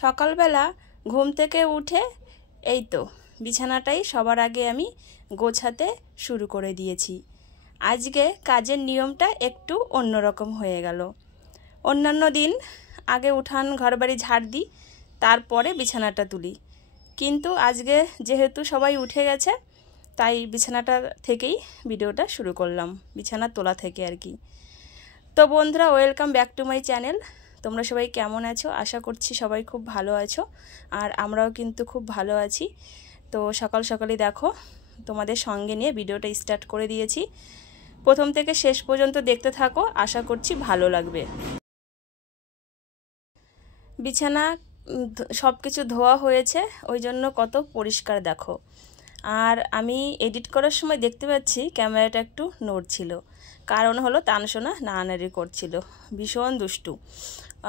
সকালবেলা ঘুম থেকে উঠে এই তো বিছানাটাই সবার আগে আমি গোছাতে শুরু করে দিয়েছি। আজকে কাজের নিয়মটা একটু অন্যরকম হয়ে গেল। অন্যান্য দিন আগে উঠান ঘরবাড়ি ঝাড় দিই, তারপরে বিছানাটা তুলি, কিন্তু আজকে যেহেতু সবাই উঠে গেছে তাই বিছানাটা থেকেই ভিডিওটা শুরু করলাম, বিছানা তোলা থেকে আর কি। তো বন্ধুরা, welcome back to my channel. তোমরা সবাই কেমন আছো? আশা করছি সবাই খুব ভালো আছো, আর আমরাও কিন্তু খুব ভালো আছি। তো সকাল সকালই দেখো তোমাদের সঙ্গে নিয়ে ভিডিওটা স্টার্ট করে দিয়েছি। প্রথম থেকে শেষ পর্যন্ত দেখতে থাকো, আশা করছি ভালো লাগবে। বিছানা সব কিছু ধোয়া হয়েছে, ওই জন্য কত পরিষ্কার দেখো। আর আমি এডিট করার সময় দেখতে পাচ্ছি ক্যামেরাটা একটু নড়ছিল, কারণ হলো তানসোনা নাড়ানাড়ি করছিল, ভীষণ দুষ্টু।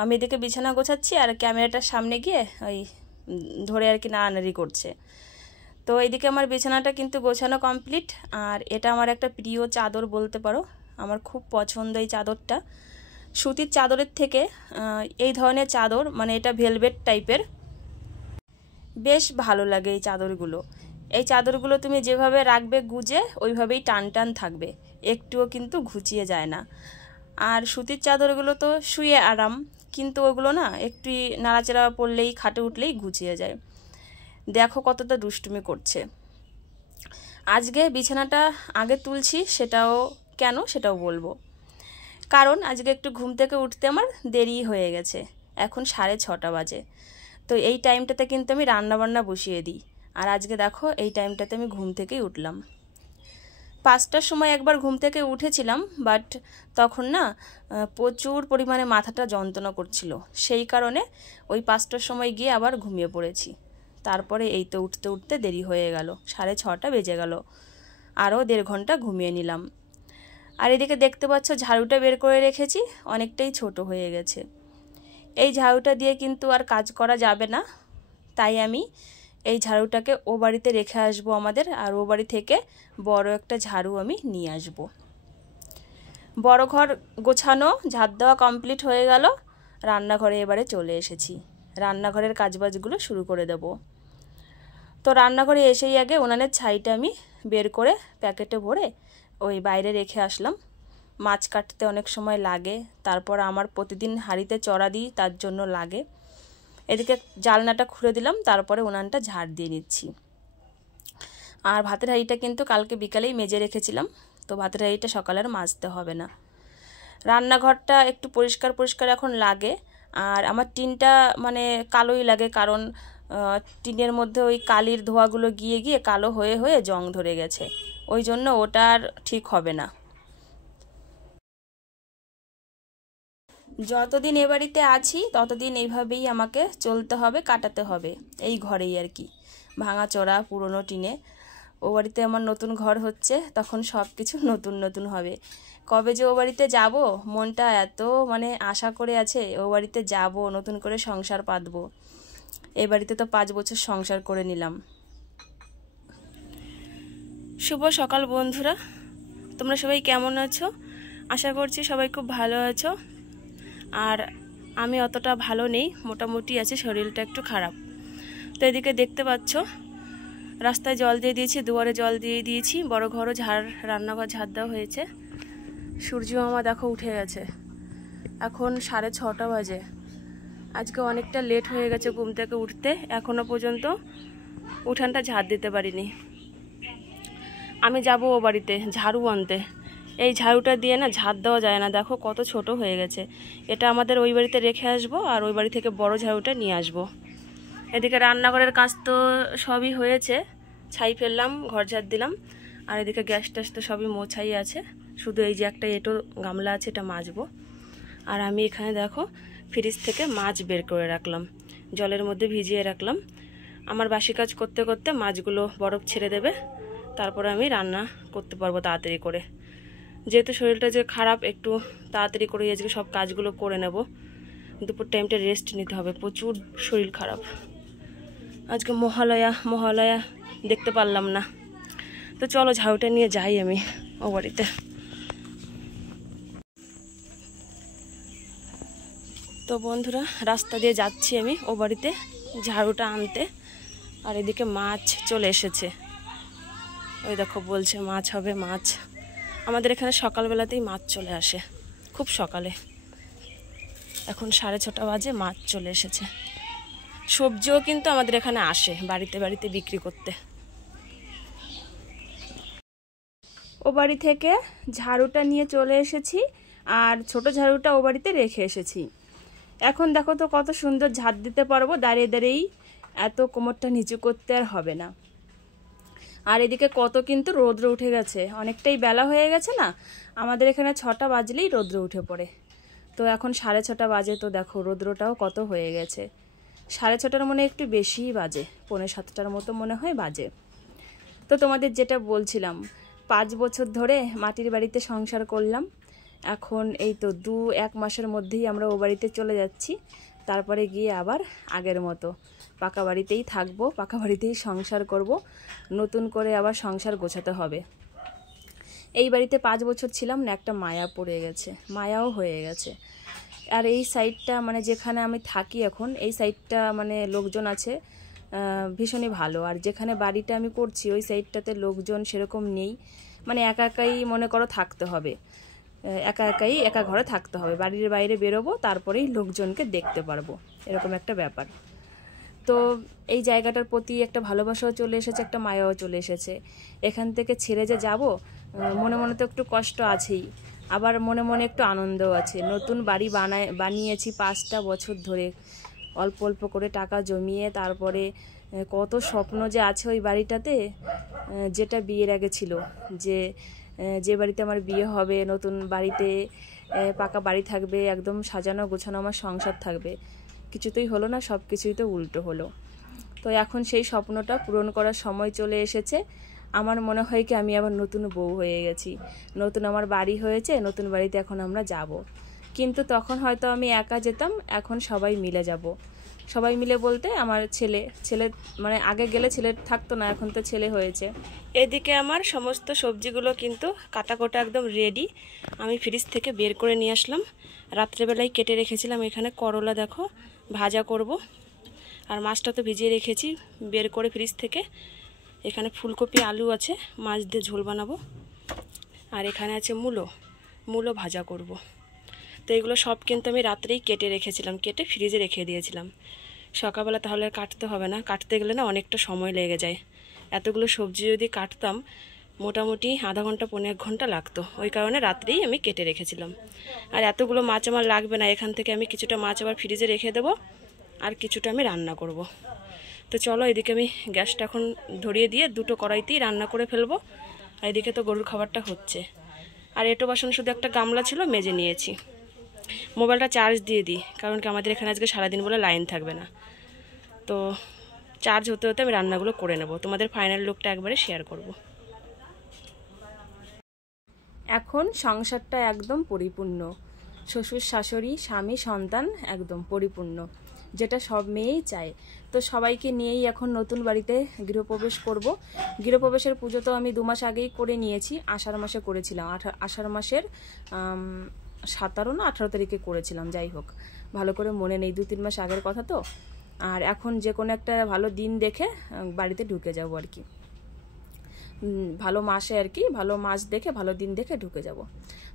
আমি এদিকে বিছানা গোছাচ্ছি আর ক্যামেরাটার সামনে গিয়ে ওই ধরে আর কি নাড়ানাড়ি করছে। তো এইদিকে আমার বিছানাটা কিন্তু গোছানো কমপ্লিট। আর এটা আমার একটা প্রিয় চাদর বলতে পারো, আমার খুব পছন্দ এই চাদরটা। সুতির চাদরের থেকে এই ধরনের চাদর, মানে এটা ভেলভেট টাইপের, বেশ ভালো লাগে এই চাদরগুলো। এই চাদরগুলো তুমি যেভাবে রাখবে গুজে, ওইভাবেই টান টান থাকবে, একটুও কিন্তু ঘুচিয়ে যায় না। আর সুতির চাদরগুলো তো শুয়ে আরাম, কিন্তু ওগুলো না একটু নাড়াচাড়া পড়লেই খাটে উঠলেই ঘুচিয়ে যায়। দেখো কতটা দুষ্টুমি করছে। আজকে বিছানাটা আগে তুলছি, সেটাও বলবো। কারণ আজকে একটু ঘুম থেকে উঠতে আমার দেরি হয়ে গেছে, এখন 6:30 বাজে। তো এই টাইমটাতে কিন্তু আমি রান্নাবান্না বসিয়ে দিই। আর আজকে দেখো এই টাইমটাতে আমি ঘুম থেকেই উঠলাম। 5টার সময় একবার ঘুম থেকে উঠেছিলাম, বাট তখন না প্রচুর পরিমাণে মাথাটা যন্ত্রণা করছিল, সেই কারণে ওই 5টার সময় গিয়ে আবার ঘুমিয়ে পড়েছি। তারপরে এই তো উঠতে উঠতে দেরি হয়ে গেল, 6:30 বেজে গেল। আরও 1.5 ঘন্টা ঘুমিয়ে নিলাম। আর এদিকে দেখতে পাচ্ছ ঝাড়ুটা বের করে রেখেছি, অনেকটাই ছোট হয়ে গেছে। এই ঝাড়ুটা দিয়ে কিন্তু আর কাজ করা যাবে না, তাই আমি এই ঝাড়ুটাকে ও বাড়িতে রেখে আসবো আমাদের, আর ও বাড়ি থেকে বড় একটা ঝাড়ু আমি নিয়ে আসবো। বড় ঘর গোছানো ঝাড় দেওয়া কমপ্লিট হয়ে গেল। রান্নাঘরে এবারে চলে এসেছি, রান্নাঘরের কাজবাজগুলো শুরু করে দেব। তো রান্নাঘরে এসেই আগে উনানের ছাইটা আমি বের করে প্যাকেটে ভরে ওই বাইরে রেখে আসলাম। মাছ কাটতে অনেক সময় লাগে, তারপর আমার প্রতিদিন হাঁড়িতে চড়া দিই, তার জন্য লাগে। এদিকে জালনাটা খুলে দিলাম, তারপরে উনানটা ঝাড় দিয়ে নিচ্ছি। আর ভাতের হাঁড়িটা কিন্তু কালকে বিকালেই মেজে রেখেছিলাম, তো ভাতের হাঁড়িটা সকালে আর মাজতে হবে না। রান্নাঘরটা একটু পরিষ্কার পরিষ্কার এখন লাগে। আর আমার টিনটা মানে কালোই লাগে, কারণ টিনের মধ্যে ওই কালির ধোঁয়াগুলো গিয়ে গিয়ে কালো হয়ে হয়ে জং ধরে গেছে, ওই জন্য ওটা আর ঠিক হবে না। যতদিন এ বাড়িতে আছি ততদিন এইভাবেই আমাকে চলতে হবে, কাটাতে হবে, এই ঘরেই আর কি, ভাঙাচোরা পুরনো টিনে। ও বাড়িতে আমার নতুন ঘর হচ্ছে, তখন সব কিছু নতুন নতুন হবে। কবে যে ও বাড়িতে যাব, মনটা এত মানে আশা করে আছে, ও বাড়িতে যাব, নতুন করে সংসার পাতবো। এই বাড়িতে তো 5 বছর সংসার করে নিলাম। শুভ সকাল বন্ধুরা, তোমরা সবাই কেমন আছো? আশা করছি সবাই খুব ভালো আছো। আর আমি অতটা ভালো নেই, মোটামুটি আছে, শরীরটা একটু খারাপ। তো এদিকে দেখতে পাচ্ছ রাস্তায় জল দিয়ে দিয়েছি, দুয়ারে জল দিয়ে দিয়েছি, বড় ঘরও রান্নাঘর ঝাড় দেওয়া হয়েছে। সূর্য মামা দেখো উঠে গেছে, এখন 6:30 বাজে। আজকে অনেকটা লেট হয়ে গেছে ঘুম থেকে উঠতে, এখনো পর্যন্ত উঠানটা ঝাড় দিতে পারিনি। আমি যাব ও বাড়িতে ঝাড়ু আনতে। এই ঝাড়ুটা দিয়ে না ঝাড় দেওয়া যায় না, দেখো কত ছোট হয়ে গেছে। এটা আমাদের ওই বাড়িতে রেখে আসবো, আর ওই বাড়ি থেকে বড় ঝাড়ুটা নিয়ে আসবো। এদিকে রান্নাঘরের কাজ তো সবই হয়েছে, ছাই ফেললাম, ঘর ঝাড় দিলাম। আর এদিকে গ্যাস ট্যাস তো সবই মোছাই আছে, শুধু এই যে একটা এঁটো গামলা আছে, এটা মাজবো। আর আমি এখানে দেখো ফ্রিজ থেকে মাছ বের করে রাখলাম, জলের মধ্যে ভিজিয়ে রাখলাম। আমার বাসি কাজ করতে করতে মাছগুলো বরফ ছেড়ে দেবে, তারপরে আমি রান্না করতে পারবো তাড়াতাড়ি করে। যেহেতু শরীরটা যে খারাপ, একটু তাড়াতাড়ি করে আজকে সব কাজগুলো করে নেব। দুপুর টাইমটা রেস্ট নিতে হবে, প্রচুর শরীর খারাপ। আজকে মহালয়া দেখতে পারলাম না। তো চলো ঝাড়ুটা নিয়ে যাই আমি ও বাড়িতে। তো বন্ধুরা, রাস্তা দিয়ে যাচ্ছি আমি ও বাড়িতে ঝাড়ুটা আনতে, আর এদিকে মাছ চলে এসেছে। ওই দেখো বলছে মাছ হবে, মাছ। আমাদের এখানে সকালবেলাতেই মাছ চলে আসে, খুব সকালে। এখন 6:30 বাজে, মাছ চলে এসেছে। সবজিও কিন্তু আমাদের এখানে আসে বাড়িতে বাড়িতে বিক্রি করতে। ও বাড়ি থেকে ঝাড়ুটা নিয়ে চলে এসেছি, আর ছোট ঝাড়ুটা ও বাড়িতে রেখে এসেছি। এখন দেখো তো কত সুন্দর ঝাড় দিতে পারবো, দাঁড়িয়ে দাঁড়িয়েই। এত কোমরটা নিচু করতে আর হবে না। আর এদিকে কত কিন্তু রৌদ্র উঠে গেছে, অনেকটাই বেলা হয়ে গেছে না। আমাদের এখানে 6টা বাজলেই রৌদ্র উঠে পড়ে। তো এখন 6:30 বাজে, তো দেখো রৌদ্রটাও কত হয়ে গেছে। 6:30টার মনে একটু বেশিই বাজে, 6:45টার মতো মনে হয় বাজে। তো তোমাদের যেটা বলছিলাম, 5 বছর ধরে মাটির বাড়িতে সংসার করলাম। এখন এই তো 2-1 মাসের মধ্যেই আমরা ও বাড়িতে চলে যাচ্ছি। তারপরে গিয়ে আবার আগের মতো পাকা বাড়িতেই থাকবো, পাকা বাড়িতেই সংসার করব। নতুন করে আবার সংসার গোছাতে হবে। এই বাড়িতে 5 বছর ছিলাম না, একটা মায়া পড়ে গেছে, মায়াও হয়ে গেছে। আর এই সাইডটা মানে যেখানে আমি থাকি এখন, এই সাইডটা মানে লোকজন আছে ভীষণই ভালো। আর যেখানে বাড়িটা আমি করছি ওই সাইডটাতে লোকজন সেরকম নেই, মানে একা একাই মনে করো থাকতে হবে, একা ঘরে থাকতে হবে। বাড়ির বাইরে বেরোবো, তারপরেই লোকজনকে দেখতে পারবো, এরকম একটা ব্যাপার। তো এই জায়গাটার প্রতি একটা ভালোবাসাও চলে এসেছে, একটা মায়াও চলে এসেছে। এখান থেকে ছেড়ে যে যাব, মনে মনে তো একটু কষ্ট আছেই, আবার মনে মনে একটু আনন্দও আছে। নতুন বাড়ি বানিয়েছি 5টা বছর ধরে, অল্প অল্প করে টাকা জমিয়ে। তারপরে কত স্বপ্ন যে আছে ওই বাড়িটাতে, যেটা বিয়ের আগে ছিল, যে বাড়িতে আমার বিয়ে হবে, নতুন বাড়িতে পাকা বাড়ি থাকবে, একদম সাজানো গোছানো আমার সংসার থাকবে। কিছুতেই হলো না, সব কিছুই তো উল্টো হলো। তো এখন সেই স্বপ্নটা পূরণ করার সময় চলে এসেছে। আমার মনে হয় কি আমি আবার নতুন বউ হয়ে গেছি, নতুন আমার বাড়ি হয়েছে, নতুন বাড়িতে এখন আমরা যাব। কিন্তু তখন হয়তো আমি একা যেতাম, এখন সবাই মিলে যাব। সবাই মিলে বলতে আমার ছেলে মানে আগে গেলে ছেলে থাকতো না, এখন তো ছেলে হয়েছে। এদিকে আমার সমস্ত সবজিগুলো কিন্তু কাটাকোটা একদম রেডি। আমি ফ্রিজ থেকে বের করে নিয়ে আসলাম, রাত্রেবেলায় কেটে রেখেছিলাম। এখানে করলা দেখো ভাজা করব, আর মাছটা তো ভিজিয়ে রেখেছি বের করে ফ্রিজ থেকে। এখানে ফুলকপি আলু আছে, মাছ দিয়ে ঝোল বানাবো। আর এখানে আছে মূলো ভাজা করব। তো এগুলো সব কিন্তু আমি রাত্রেই কেটে রেখেছিলাম, কেটে ফ্রিজে রেখে দিয়েছিলাম। সকালবেলা তাহলে আর কাটতে হবে না, কাটতে গেলে না অনেকটা সময় লেগে যায়। এতগুলো সবজি যদি কাটতাম মোটামুটি আধা ঘন্টা 1.5 ঘন্টা লাগতো, ওই কারণে রাত্রেই আমি কেটে রেখেছিলাম। আর এতগুলো মাছ আমার লাগবে না, এখান থেকে আমি কিছুটা মাছ আবার ফ্রিজে রেখে দেবো, আর কিছুটা আমি রান্না করব। তো চলো, এদিকে আমি গ্যাসটা এখন ধরিয়ে দিয়ে 2টো কড়াইতেই রান্না করে ফেলবো। আর এদিকে তো গরুর খাবারটা হচ্ছে। আর এটো বাসন শুধু একটা গামলা ছিল, মেজে নিয়েছি। মোবাইলটা চার্জ দিয়ে দিই, কারণ কি আমাদের এখানে আজকে সারাদিন বলে লাইন থাকবে না। তো চার্জ হতে হতে আমি রান্নাগুলো করে নেব, তোমাদের ফাইনাল লুকটা একবারে শেয়ার করব। এখন সংসারটা একদম পরিপূর্ণ, শ্বশুর শাশুড়ি স্বামী সন্তান একদম পরিপূর্ণ, যেটা সব মেয়েই চায়। তো সবাইকে নিয়েই এখন নতুন বাড়িতে গৃহপ্রবেশ করব। গৃহপ্রবেশের পুজো তো আমি 2 মাস আগেই করে নিয়েছি, আষাঢ় মাসে করেছিলাম। আষাঢ় মাসের 17 না 18 তারিখে করেছিলাম, যাই হোক ভালো করে মনে নেই, 2-3 মাস আগের কথা তো। আর এখন যে কোনো একটা ভালো দিন দেখে বাড়িতে ঢুকে যাব আর কি, ভালো মাসে আর কি, ভালো মাস দেখে ভালো দিন দেখে ঢুকে যাব।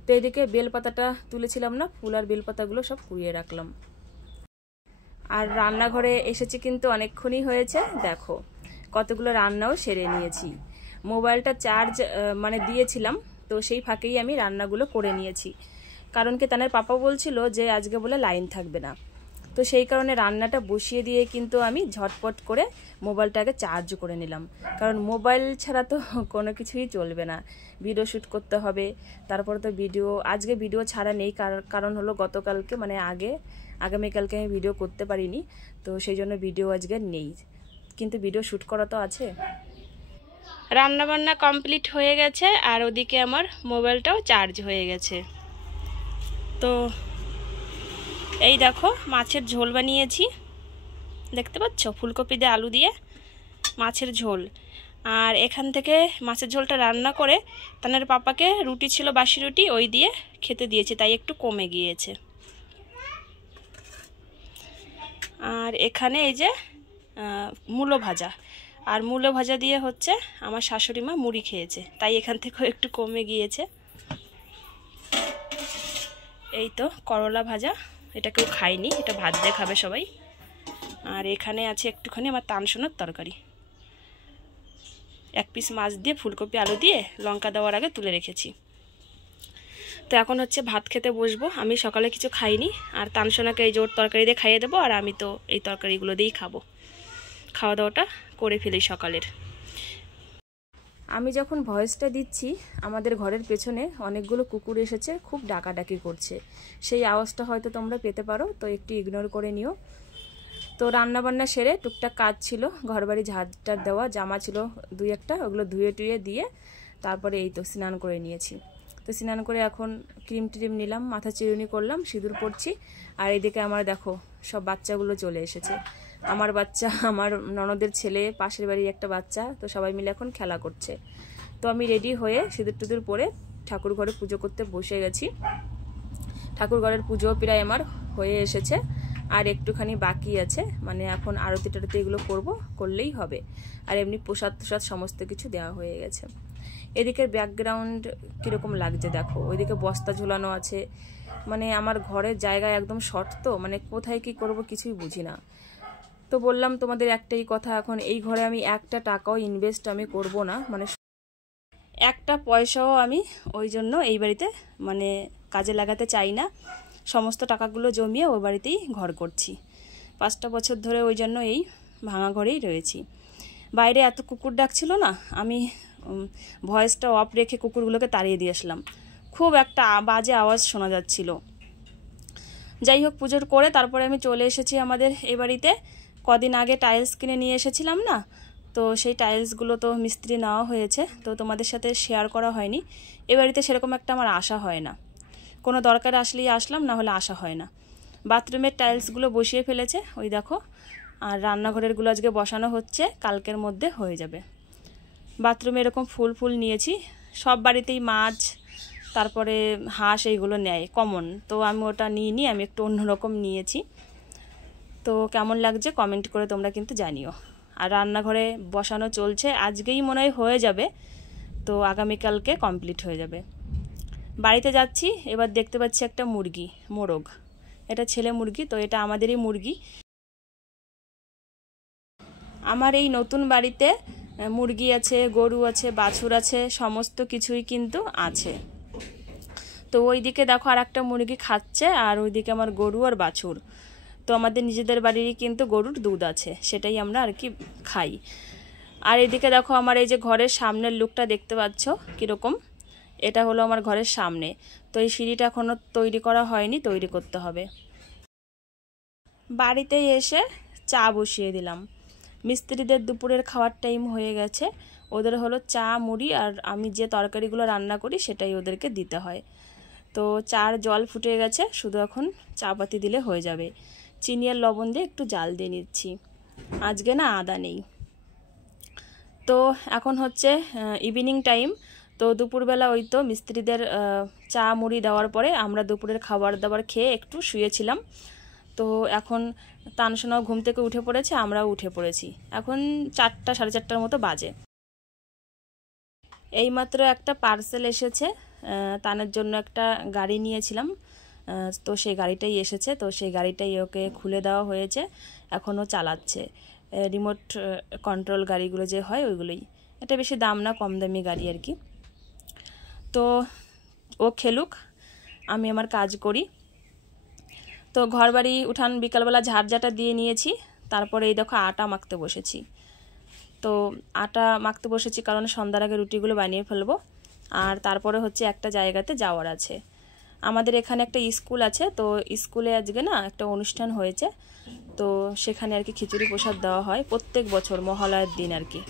তো এদিকে বেলপাতাটা তুলেছিলাম না, ফুল আর বেলপাতাগুলো সব কুড়িয়ে রাখলাম। আর রান্নাঘরে এসেছি কিন্তু অনেকক্ষণই হয়েছে, দেখো কতগুলো রান্নাও সেরে নিয়েছি। মোবাইলটা চার্জ মানে দিয়েছিলাম, তো সেই ফাঁকেই আমি রান্নাগুলো করে নিয়েছি। কারণ কি তানের পাপা বলছিল যে আজকে বলে লাইন থাকবে না, তো সেই কারণে রান্নাটা বসিয়ে দিয়ে কিন্তু আমি ঝটপট করে মোবাইলটাকে চার্জ করে নিলাম। কারণ মোবাইল ছাড়া তো কোনো কিছুই চলবে না, ভিডিও শ্যুট করতে হবে। তারপরে তো আজকে ভিডিও ছাড়া নেই, কারণ হলো গতকালকে মানে আগামীকালকে আমি ভিডিও করতে পারিনি, তো সেই জন্য ভিডিও আজকে নেই, কিন্তু ভিডিও শ্যুট করা তো আছে। রান্নাবান্না কমপ্লিট হয়ে গেছে, আর ওদিকে আমার মোবাইলটাও চার্জ হয়ে গেছে। তো এই দেখো মাছের ঝোল বানিয়েছি, দেখতে পাচ্ছ, ফুলকপি দিয়ে আলু দিয়ে মাছের ঝোল। আর এখান থেকে মাছের ঝোলটা রান্না করে তানের পাপাকে রুটি ছিল, বাসি রুটি, ওই দিয়ে খেতে দিয়েছি, তাই একটু কমে গিয়েছে। আর এখানে এই যে মূলো ভাজা, আর মূলো ভাজা দিয়ে হচ্ছে আমার শাশুড়ি মা মুড়ি খেয়েছে, তাই এখান থেকেও একটু কমে গিয়েছে। এই তো করলা ভাজা, এটা কেউ খায়নি, এটা ভাত দিয়ে খাবে সবাই। আর এখানে আছে একটুখানি আমার তানসোনার তরকারি, 1 পিস মাছ দিয়ে ফুলকপি আলু দিয়ে লঙ্কা দেওয়ার আগে তুলে রেখেছি। তো এখন হচ্ছে ভাত খেতে বসবো। আমি সকালে কিছু খাইনি, আর তানসোনাকে এই জোর তরকারি দিয়ে খাইয়ে দেবো, আর আমি তো এই তরকারিগুলো দিয়েই খাবো। খাওয়া দাওয়াটা করে ফেলি সকালের। আমি যখন ভয়েসটা দিচ্ছি আমাদের ঘরের পেছনে অনেকগুলো কুকুর এসেছে, খুব ডাকাডাকি করছে, সেই আওয়াজটা হয়তো তোমরা পেতে পারো, তো একটু ইগনোর করে নিও। তো রান্নাবান্না সেরে টুকটাক কাজ ছিল, ঘরবাড়ি ঝাড়টার দেওয়া, জামা ছিল 2-1টা, ওগুলো ধুয়ে টুয়ে দিয়ে তারপরে এই তো স্নান করে নিয়েছি। তো স্নান করে এখন ক্রিম ট্রিম নিলাম, মাথা চিরুনি করলাম, সিঁদুর পরছি। আর এদিকে আমার দেখো সব বাচ্চাগুলো চলে এসেছে, আমার বাচ্চা, আমার ননদের ছেলে, পাশের বাড়ির একটা বাচ্চা, তো সবাই মিলে এখন খেলা করছে। তো আমি রেডি হয়ে সিঁদুর টুদুর পরে ঠাকুর ঘরে পুজো করতে বসে গেছি। ঠাকুর ঘরের পুজো প্রায় আমার হয়ে এসেছে, আর একটুখানি বাকি আছে, মানে এখন আরতি টারতি এগুলো করলেই হবে। আর এমনি প্রসাদ প্রসাদ সমস্ত কিছু দেওয়া হয়ে গেছে। এদিকের ব্যাকগ্রাউন্ড কীরকম লাগছে দেখো, ওইদিকে বস্তা ঝোলানো আছে, মানে আমার ঘরের জায়গায় একদম শর্ট, তো মানে কোথায় কি করব কিছুই বুঝি না। তো বললাম তোমাদের একটাই কথা, এখন এই ঘরে আমি একটা টাকাও ইনভেস্ট আমি করব না, মানে একটা পয়সাও আমি ওই জন্য এই বাড়িতে মানে কাজে লাগাতে চাই না। সমস্ত টাকাগুলো জমিয়ে ওই বাড়িতেই ঘর করছি। 5টা বছর ধরে ওই জন্য এই ভাঙা ঘরেই রয়েছি। বাইরে এত কুকুর ডাকছিল না, আমি ভয়েসটা অফ রেখে কুকুরগুলোকে তাড়িয়ে দিয়ে আসলাম, খুব একটা বাজে আওয়াজ শোনা যাচ্ছিল। যাই হোক, পুজোর করে তারপরে আমি চলে এসেছি আমাদের এই বাড়িতে। কদিন আগে টাইলস কিনে নিয়ে এসেছিলাম না, তো সেই টাইলসগুলো তো মিস্ত্রি নেওয়া হয়েছে, তো তোমাদের সাথে শেয়ার করা হয়নি। এ বাড়িতে সেরকম একটা আমার আশা হয় না, কোনো দরকার আসলেই আসলাম, না হলে আসা হয় না। বাথরুমের টাইলসগুলো বসিয়ে ফেলেছে ওই দেখো, আর রান্নাঘরেরগুলো আজকে বসানো হচ্ছে, কালকের মধ্যে হয়ে যাবে। বাথরুমে এরকম ফুল নিয়েছি, সব বাড়িতেই মাছ তারপরে হাঁস এইগুলো নেয় কমন, তো আমি ওটা নিইনি, আমি একটু অন্যরকম নিয়েছি। তো কেমন লাগছে কমেন্ট করে তোমরা কিন্তু জানিও। আর রান্নাঘরে বসানো চলছে, আজকেই মনে হয় হয়ে যাবে, তো আগামীকালকে কমপ্লিট হয়ে যাবে। বাড়িতে যাচ্ছি, এবার দেখতে পাচ্ছি একটা মুরগি, মোরগ, এটা ছেলে মুরগি, তো এটা আমাদেরই মুরগি। আমার এই নতুন বাড়িতে মুরগি আছে, গরু আছে, বাছুর আছে, সমস্ত কিছুই কিন্তু আছে। তো ওইদিকে দেখো আর একটা মুরগি খাচ্ছে, আর ওইদিকে আমার গরু আর বাছুর। তো আমাদের নিজেদের বাড়িরই কিন্তু গরুর দুধ আছে, সেটাই আমরা আর কি খাই। আর এদিকে দেখো আমার এই যে ঘরের সামনের লুকটা দেখতে পাচ্ছ কীরকম, এটা হলো আমার ঘরের সামনে। তো এই সিঁড়িটা এখনও তৈরি করা হয়নি, তৈরি করতে হবে। বাড়িতে এসে চা বসিয়ে দিলাম। মিস্ত্রিদের দুপুরের খাওয়ার টাইম হয়ে গেছে, ওদের হলো চা মুড়ি, আর আমি যে তরকারিগুলো রান্না করি সেটাই ওদেরকে দিতে হয়। তো চার জল ফুটে গেছে, শুধু এখন চা পাতি দিলে হয়ে যাবে। চিনি আর লবণ দিয়ে একটু জাল দিয়ে নিচ্ছি, আজকে না আদা নেই। তো এখন হচ্ছে ইভিনিং টাইম, তো দুপুরবেলা ওই তো মিস্ত্রিদের চা মুড়ি দেওয়ার পরে আমরা দুপুরের খাবার দাবার খেয়ে একটু শুয়েছিলাম। তো এখন তানসোনাও ঘুম থেকে উঠে পড়েছে, আমরাও উঠে পড়েছি। এখন 4টা 4:30টার মতো বাজে। এইমাত্র একটা পার্সেল এসেছে, তানের জন্য একটা গাড়ি নিয়েছিলাম, তো সেই গাড়িটাই এসেছে, তো সেই গাড়িটাই ওকে খুলে দেওয়া হয়েছে, এখনও চালাচ্ছে। রিমোট কন্ট্রোল গাড়িগুলো যে হয় ওইগুলোই, এটা বেশি দাম না, কম দামি গাড়ি আর কি। তো ও খেলুক, আমি আমার কাজ করি। তো ঘরবাড়ি উঠান বিকালবেলা ঝাড়ঝাটা দিয়ে নিয়েছি, তারপরে এই দেখো আটা মাখতে বসেছি। তো আটা মাখতে বসেছি কারণ সন্ধ্যার আগে রুটিগুলো বানিয়ে ফেলবো, আর তারপরে হচ্ছে একটা জায়গাতে যাওয়ার আছে। আমাদের এখানে একটা স্কুল আছে, তো স্কুলে আজকে না একটা অনুষ্ঠান হয়েছে, তো সেখানে আর কি খিচুড়ি প্রসাদ দেওয়া হয় প্রত্যেক বছর মহালয়ার দিন আর কি।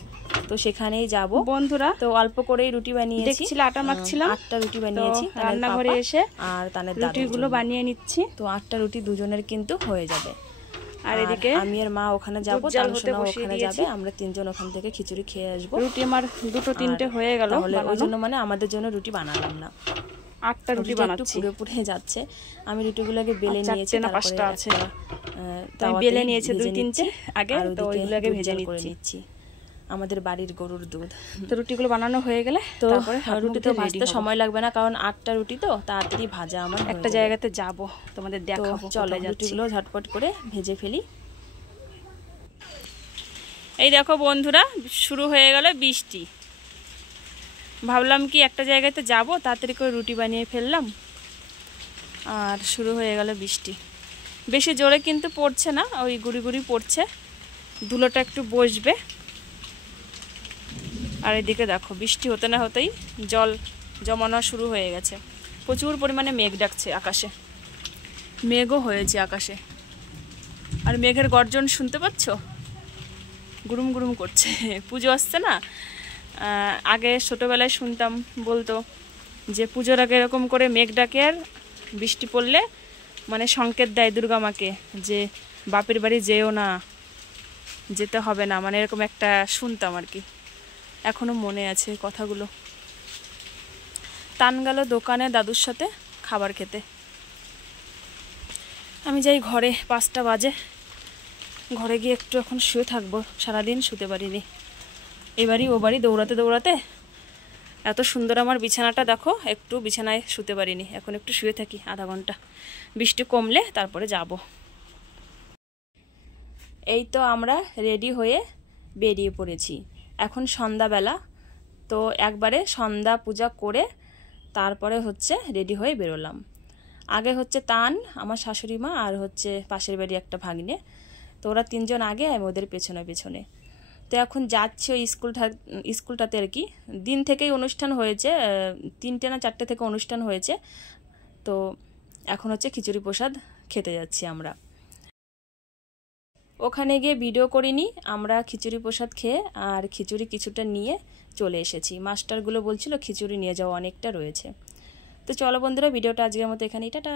তো সেখানেই যাব বন্ধুরা। তো অল্প করেই রুটি বানিয়েছি, দেখছিল আটা মাখছিলাম, 8টা রুটি বানিয়েছি, রান্নাঘরে এসে আর তানের রুটিগুলো বানিয়ে নিচ্ছি। তো 8টা রুটি দুজনের কিন্তু হয়ে যাবে। আর এদিকে আমি আর মা ওখানে যাবো, তানসোনা ওখানে যাবে, আমরা 3জন ওখান থেকে খিচুড়ি খেয়ে আসবো। রুটি আমার 2-3টে হয়ে গেল, তাহলে ওই জন্য মানে আমাদের জন্য রুটি বানালাম না, 8টা রুটি বানাচ্ছি। পুরো পুড়ে যাচ্ছে, আমি রুটিগুলোকে বেলে নিয়েছি, না 5টা আছে, বেলে নিয়েছে 2-3টে আগে, তো ওইগুলো আগে ভেজে নিচ্ছি। আমাদের বাড়ির গরুর দুধ। তো রুটিগুলো বানানো হয়ে গেলে তো রুটি তো ভাজতে সময় লাগবে না, কারণ 8টা রুটি তো তাড়াতাড়ি ভাজা। আমার একটা জায়গাতে যাব, তোমাদের দেখাবো। চলো রুটিগুলো ঝটপট করে ভেজে ফেলি। এই দেখো বন্ধুরা, শুরু হয়ে গেল বৃষ্টি। ভাবলাম কি একটা জায়গাতে যাব, তাড়াতাড়ি করে রুটি বানিয়ে ফেললাম, আর শুরু হয়ে গেল বৃষ্টি। বেশি জোরে কিন্তু পড়ছে না, ওই গুড়ি গুড়ি পড়ছে, ধুলোটা একটু বসবে। আর এদিকে দেখো বৃষ্টি হতে না হতেই জল জমানো শুরু হয়ে গেছে। প্রচুর পরিমাণে মেঘ ডাকছে আকাশে, মেঘও হয়েছে আকাশে। আর মেঘের গর্জন শুনতে পাচ্ছ? গুরুম গুরুম করছে। পুজো আসছে না, আগে ছোটোবেলায় শুনতাম, বলতো যে পুজোর আগে এরকম করে মেঘ ডাকে, আর বৃষ্টি পড়লে মানে সংকেত দেয় দুর্গা মাকে যে বাপের বাড়ি যেও না, যেতে হবে না, মানে এরকম একটা শুনতাম আর কি। এখনও মনে আছে কথাগুলো। টান গেল দোকানে দাদুর সাথে খাবার খেতে। আমি যাই ঘরে, 5টা বাজে। ঘরে গিয়ে একটু এখন শুয়ে থাকবো, সারাদিন শুতে পারিনি। এবারই ও বাড়ি দৌড়াতে দৌড়াতে এত সুন্দর আমার বিছানাটা দেখো, একটু বিছানায় শুতে পারিনি। এখন একটু শুয়ে থাকি আধা ঘন্টা, বৃষ্টি কমলে তারপরে যাব। এই তো আমরা রেডি হয়ে বেরিয়ে পড়েছি। এখন সন্ধ্যাবেলা, তো একবারে সন্ধ্যা পূজা করে তারপরে হচ্ছে রেডি হয়ে বেরোলাম। আগে হচ্ছে তান, আমার শাশুড়ি মা, আর হচ্ছে পাশের বাড়ি একটা ভাগ্নে, তো ওরা 3জন আগে, আমি ওদের পেছনে পেছনে। তো এখন যাচ্ছি ওই স্কুলটাতে আর কি। দিন থেকেই অনুষ্ঠান হয়েছে, 3টে না 4টে থেকে অনুষ্ঠান হয়েছে। তো এখন হচ্ছে খিচুড়ি প্রসাদ খেতে যাচ্ছি আমরা। ওখানে গিয়ে ভিডিও করিনি, আমরা খিচুড়ি প্রসাদ খেয়ে আর খিচুড়ি কিছুটা নিয়ে চলে এসেছি। মাস্টারগুলো বলছিল খিচুড়ি নিয়ে যাওয়া অনেকটা রয়েছে। তো চলো বন্ধুরা, ভিডিওটা আজকের মতো এখানেই, টাটা।